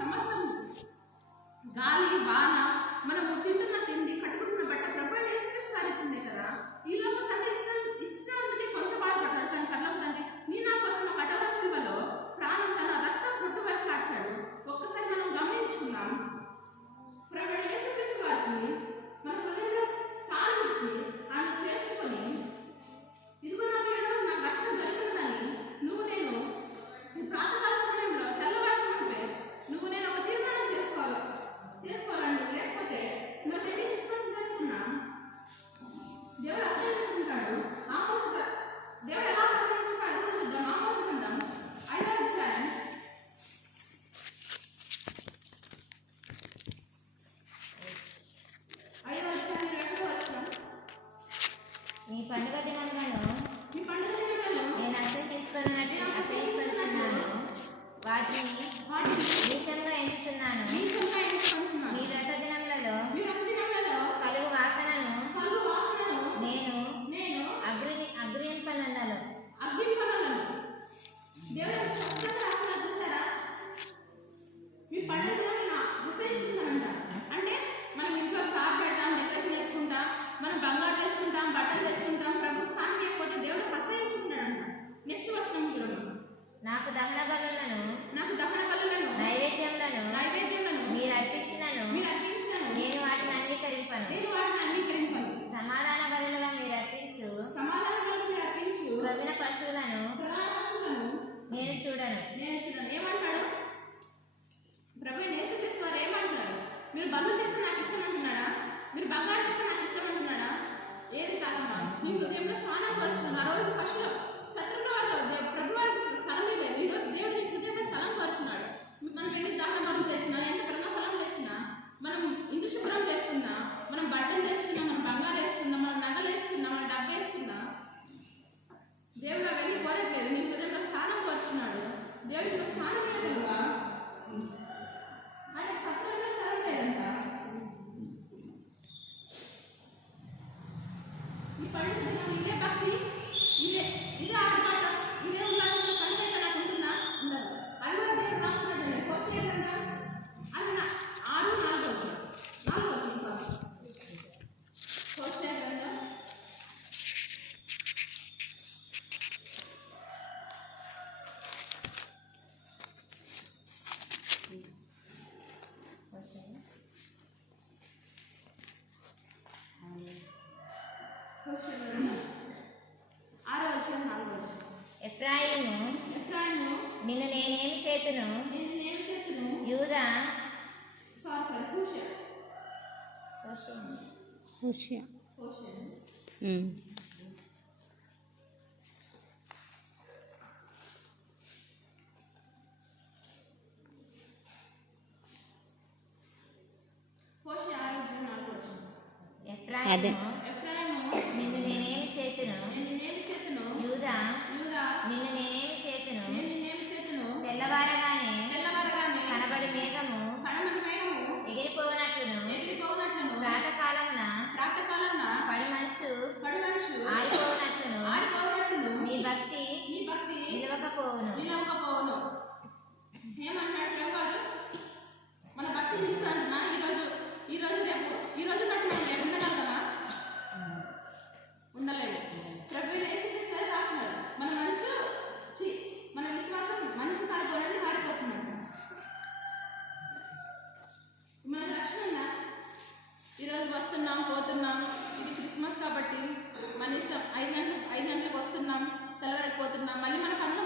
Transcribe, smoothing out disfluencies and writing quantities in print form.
సమస్తం గాలి వాన మనము తింటున్న తిండి కట్టుకుంటున్న బట్ట ప్రభు యేసుక్రీస్తు ఇచ్చిందే కదా. ఈ లోక తండ్రి ఇచ్చినందుకే కొంత బాధపడ్డాడు. కానీ పరలోక తండ్రి నీ నా కోసం కఠోర శిల్వలో ప్రాణం తన రక్తం పుట్టు వరకు కార్చాడు. ఒక్కసారి మనం గమనించుకుందాం. ప్రభు యేసుక్రీస్తు వారికి మన హృదయంలో స్థానం ఇచ్చి ఆయన చేర్చుకొని ఇదిగో నా రక్షణ దొరికిందని నేను ఈ ప్రాతకాల సమయంలో తెల్లవారి ఉంటే నువ్వు నేను ఒక తీర్మానం చేసుకోవాలండి. లేకపోతే మనం ఎన్ని విశ్వాసం జరుపుకున్నా దేవుడు ఆశ్రయించుకుంటాడు. దేవుడు ఎలా ఆశ్రయించుకుంటాడు చూద్దాం. ఆమోస గ్రంథం 5వ అధ్యాయం 21వ వచనం. ఈ పండుగ దినములను నేను అసహ్యించుకొనుచున్నాను, వాటిని నీచంగా ఎంచుచున్నాను. మీ వ్రత దినములలో కలుగు వాసనను నేను అగ్రింపనన్నాను. దేవుడు చూసారా, మీ పండుగ అసహించుకుంటానంట. అంటే మనం ఇంట్లో స్టార్ పెడతాం, డెకరేషన్ చేసుకుంటాం, మనం బంగారు తెచ్చుకుంటాం, బట్టలు తెచ్చుకుంటాం. ప్రభు స్థానం లేకపోతే దేవుడు అసహించుకుంటాడంట. నెక్స్ట్ వర్షం చూడండి. నాకు దహన బలులను నైవేద్యములను మీరు అర్పించినను నేను వాటిని అంగీకరింపను. సమాధాన బలులుగా మీరు అర్పించు ప్రవీణ పశువులను నేను చూడను. ఏమంటాడు ప్రభు యేసుక్రీస్తు వారు? ఏమంటున్నాడు? మీరు బలు చేస్తే నాకు ఇష్టం అంటున్నాడా? మీరు బంగారు చేస్తే నాకు ఇష్టం అంటున్నాడా? ఏది కాదమ్మా, నీ హృదయంలో స్థానం పరిచిన ఆ రోజు పశువులు శత్రువుల వారు ప్రభు వారు స్థలం లేదు. ఈ రోజు దేవుడు నీ హృదయంలో స్థలం పరిచినాడు. మనం ఎన్ని దాహన బలం తెచ్చినా, ఎంత ప్రేమ ఫలం తెచ్చినా, మనం ఇంటి శుభ్రం చేసుకున్నా, మనం బట్టలు తెచ్చుకున్నా, మనం బంగారు వేసుకున్నా, మనం నగలు వేసుకున్నా, మన డబ్బు వేసుకున్నా, దేవుడు అవన్నీ కోరట్లేదు. నీ హృదయంలో స్థానం పరిచినాడు. దేవుడికి స్థానం లేదుగా, ఆయన సత్రంలో స్థలం లేదంట. ఈ పండుగ ఇదే భక్తి, ఇదే ఆటపాట, ఇదే ఉల్లాసం పండుగ ఇక్కడ నాకు ఉంటుందా? ఉండదు. అది కూడా దేవుడు రాస్తున్నాడు. క్వశ్చన్ ఏంటంటే అది 6:4 వచ్చింది. క్వశ్చన్ ఏంటంటే ఎఫ్రాయిము నిన్ను నేనేమి చేతును, యూదా ఎఫ్రాయిము నిన్ను నేనేమి చేతును, యూదా నిన్ను నేనేమి చేతును. తెల్లవారగానే కనబడి మేఘము ఎగిరిపోవనట్లును ప్రాతకాలమున పడిమంచు ఆరిపోవనట్లును మీ భక్తి నిలవకపోవును. ఏమన్నాడు ప్రభు? మన భక్తి నిలుస్తాంటున్నా. ఈ రోజు నట్టు మనం రేపు ఉండగలుగుతామా? ఉండలేదు. ప్రభు యేసుక్రీస్తు వారు రాస్తున్నారు, మన విశ్వాసం మంచి మారిపోవాలంటే మారిపోతున్నాడు. మన రక్షణ ఉందా? ఈరోజు వస్తున్నాం, పోతున్నాం, ఇది క్రిస్మస్ కాబట్టి మన ఇష్టం. 5 గంటలకు వస్తున్నాం, తెల్లవారికి పోతున్నాం, మళ్ళీ మన పనులు